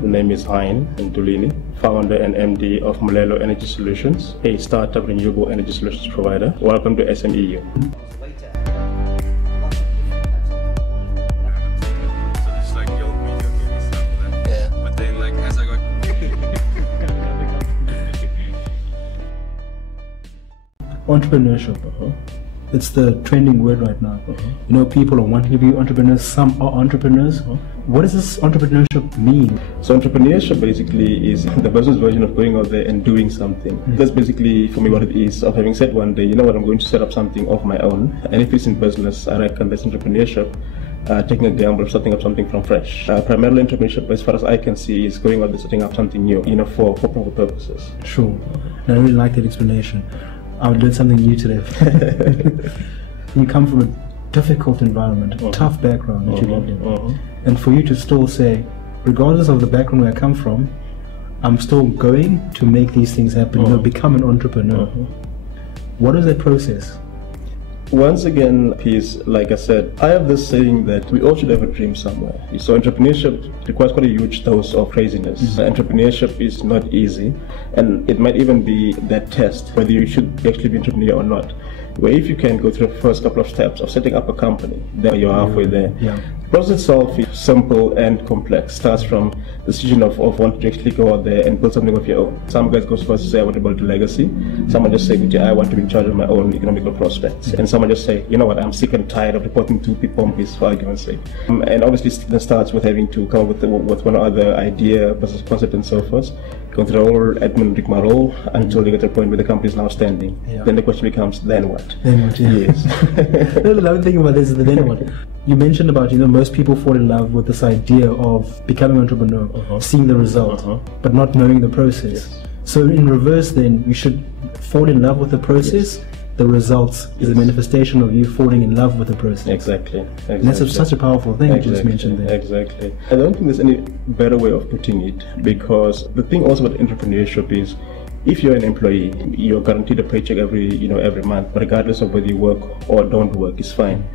The name is Heine Ntulini, founder and MD of Molelo Energy Solutions, a startup renewable energy solutions provider. Welcome to SMEYOU. Entrepreneurship. It's the trending word right now. You know, people are wanting to be entrepreneurs. Some are entrepreneurs. What does this entrepreneurship mean? So entrepreneurship basically is the business version of going out there and doing something. That's basically for me what it is, of having said one day, you know what, I'm going to set up something of my own. And if it's in business, I reckon that's entrepreneurship. Taking a gamble of setting up something from fresh. Primarily entrepreneurship, as far as I can see, is going out there setting up something new, you know, for proper purposes. Sure. I really like that explanation. I would learn something new today. You come from a difficult environment, a tough background that you lived in. And for you to still say, regardless of the background where I come from, I'm still going to make these things happen, you know, become an entrepreneur. What is that process? Once again, like I said, I have this saying that we all should have a dream somewhere. So entrepreneurship requires quite a huge dose of craziness. Entrepreneurship is not easy, and it might even be that test whether you should actually be an entrepreneur or not. Where if you can go through the first couple of steps of setting up a company, then you're halfway there. The process itself is simple and complex. Starts from the decision of wanting to actually go out there and build something of your own. Some guys go first to say, I want to build a legacy. Someone just say, I want to be in charge of my own economical prospects. And someone just say, you know what, I'm sick and tired of reporting to pompies, for argument's sake. And obviously it starts with having to come up with one or other idea, business concept and so forth. Go through the whole admin rigmarole until you get to the point where the company is now standing. Then the question becomes, then what? Then what, yes. The other thing about this is the then what. You mentioned about, you know, most people fall in love with this idea of becoming an entrepreneur, seeing the result, but not knowing the process. So in reverse then, you should fall in love with the process. The results is a manifestation of you falling in love with the process. Exactly. And that's such a powerful thing you just mentioned there. Exactly. I don't think there's any better way of putting it, because the thing also about entrepreneurship is, if you're an employee, you're guaranteed a paycheck every month, regardless of whether you work or don't work, it's fine.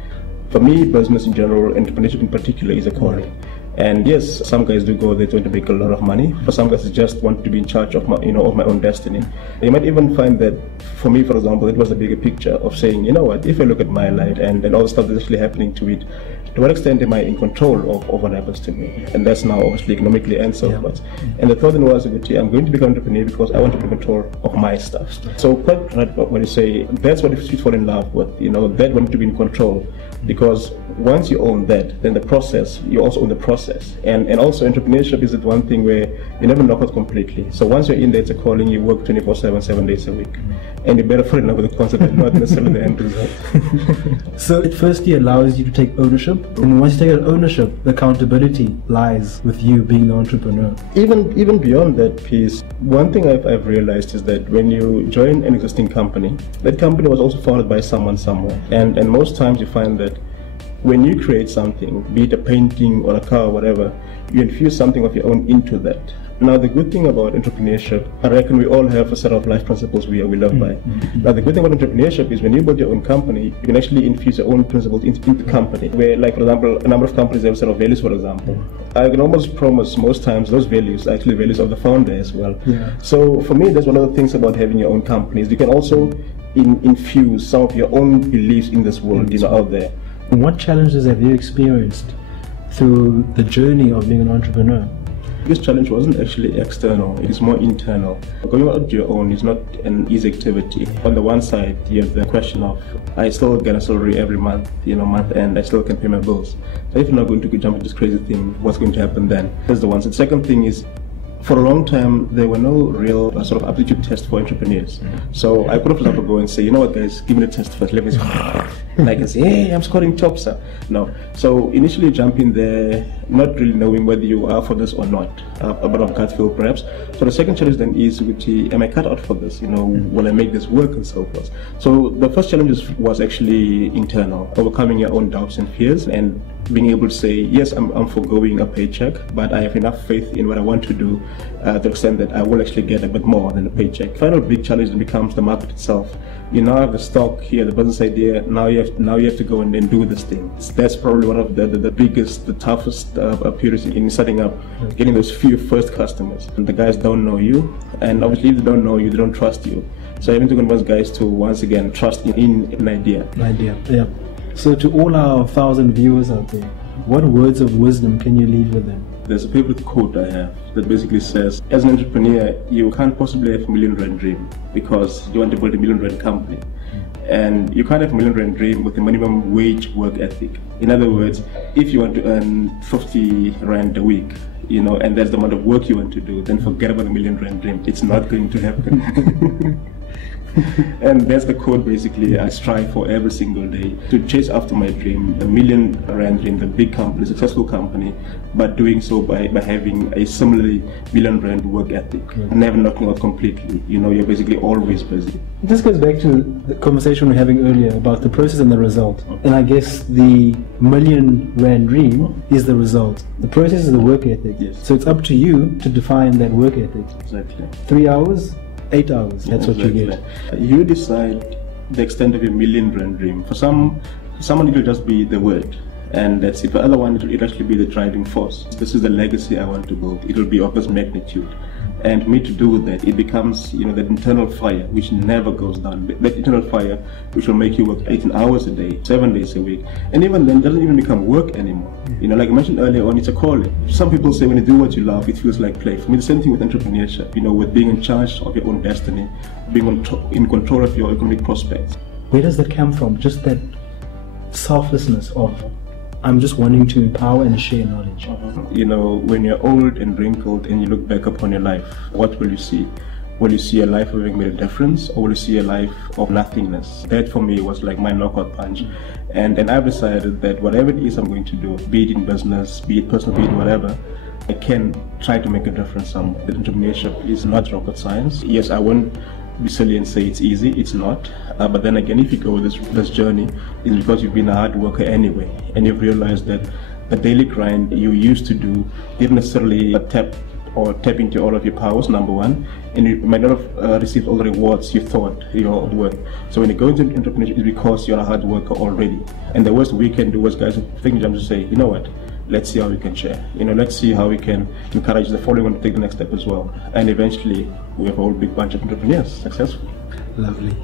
For me, business in general, entrepreneurship in particular, is a calling. And yes, some guys do go there to make a lot of money. For some guys, just want to be in charge of my own destiny. You might even find that, for me, for example, it was a bigger picture of saying, you know what, if I look at my life and all the stuff that's actually happening to it, to what extent am I in control of what happens to me? And that's now obviously economically and so forth. And the third one was, I'm going to become an entrepreneur because I want to be in control of my stuff. So quite right when you say, that's what you fall in love with, you know, that want to be in control. Because once you own that, then the process, you also own the process. And also entrepreneurship is that one thing where you never knock out completely. So once you're in there, it's a calling, you work 24/7, 7 days a week. And you better fall in love with the concept and not necessarily the end result. So it firstly allows you to take ownership. And once you take that ownership, the accountability lies with you being the entrepreneur. Even beyond that piece, one thing I've realized is that when you join an existing company, that company was also founded by someone somewhere. And most times you find that when you create something, be it a painting or a car or whatever, you infuse something of your own into that. Now, the good thing about entrepreneurship, I reckon we all have a set of life principles we live by. Now, the good thing about entrepreneurship is when you build your own company, you can actually infuse your own principles into the company. Where, like, for example, a number of companies have a set of values, for example. I can almost promise most times those values are actually values of the founder as well. So, for me, that's one of the things about having your own companies. You can also infuse some of your own beliefs in this world, you know, out there. What challenges have you experienced through the journey of being an entrepreneur? The biggest challenge wasn't actually external, it is more internal. Going out on your own is not an easy activity. On the one side, you have the question of, I still get a salary every month, month end, I still can pay my bills. So if you're not going to jump into this crazy thing, what's going to happen then? That's the one. So the second thing is, for a long time, there were no real sort of aptitude test for entrepreneurs. So I could, for example, go and say, you know what, guys, give me the test first. Let me and I can say, hey, I'm scoring top, sir. No. So initially jump in there, not really knowing whether you are for this or not. A bit of gut feel, perhaps. So the second challenge then is, am I cut out for this? Will I make this work and so forth? So the first challenge was actually internal, overcoming your own doubts and fears, and being able to say, yes, I'm foregoing a paycheck, but I have enough faith in what I want to do to the extent that I will actually get a bit more than a paycheck. Final big challenge then becomes the market itself. You now have the stock here, the business idea. Now you have to go and do this thing. That's probably one of the biggest, the toughest a period in setting up, getting those few first customers. And the guys don't know you, and obviously if they don't know you, they don't trust you. So having to convince guys to once again trust in an idea. Yeah. So to all our 1,000 viewers out there, what words of wisdom can you leave with them? There's a favorite quote I have that basically says, as an entrepreneur, you can't possibly have a million rand dream because you want to build a million rand company. And you can't have a million rand dream with a minimum wage work ethic. In other words, if you want to earn 50 rand a week, and that's the amount of work you want to do, then forget about a million rand dream. It's not going to happen. And that's the quote basically I strive for every single day, to chase after my dream, the million rand dream, the big company, successful company, but doing so by having a similarly million rand work ethic, never knocking out completely. You're basically always busy. This goes back to the conversation we were having earlier about the process and the result. And I guess the million rand dream is the result. The process is the work ethic. Yes. So it's up to you to define that work ethic. Exactly. 3 hours, 8 hours, that's what you get. You decide the extent of your million rand dream. For someone it will just be the word, and that's it. For other one, it will actually be the driving force. This is the legacy I want to build. It will be of this magnitude. And for me to do that, it becomes, that internal fire which never goes down. That internal fire which will make you work 18 hours a day, 7 days a week. And even then, it doesn't even become work anymore. Like I mentioned earlier on, it's a calling. Some people say when you do what you love, it feels like play. For me, the same thing with entrepreneurship, with being in charge of your own destiny, being in control of your economic prospects. Where does that come from? Just that selflessness of, I'm just wanting to empower and share knowledge. When you're old and wrinkled and you look back upon your life, what will you see? Will you see a life of having made a difference, or will you see a life of nothingness? That for me was like my knockout punch. And I've decided that whatever it is I'm going to do, be it in business, be it personal, be it whatever, I can try to make a difference somewhere. The entrepreneurship is not rocket science. Yes, I won't be silly and say it's easy. It's not. But then again, if you go this journey, it's because you've been a hard worker anyway, and you've realized that the daily grind you used to do didn't necessarily tap into all of your powers, number one, and you might not have received all the rewards you thought you were worth. So when you go into entrepreneurship, it's because you're a hard worker already. And the worst we can do as guys think jump to say, you know what, let's see how we can share. Let's see how we can encourage the following one to take the next step as well. And eventually, we have a whole big bunch of entrepreneurs successful. Lovely.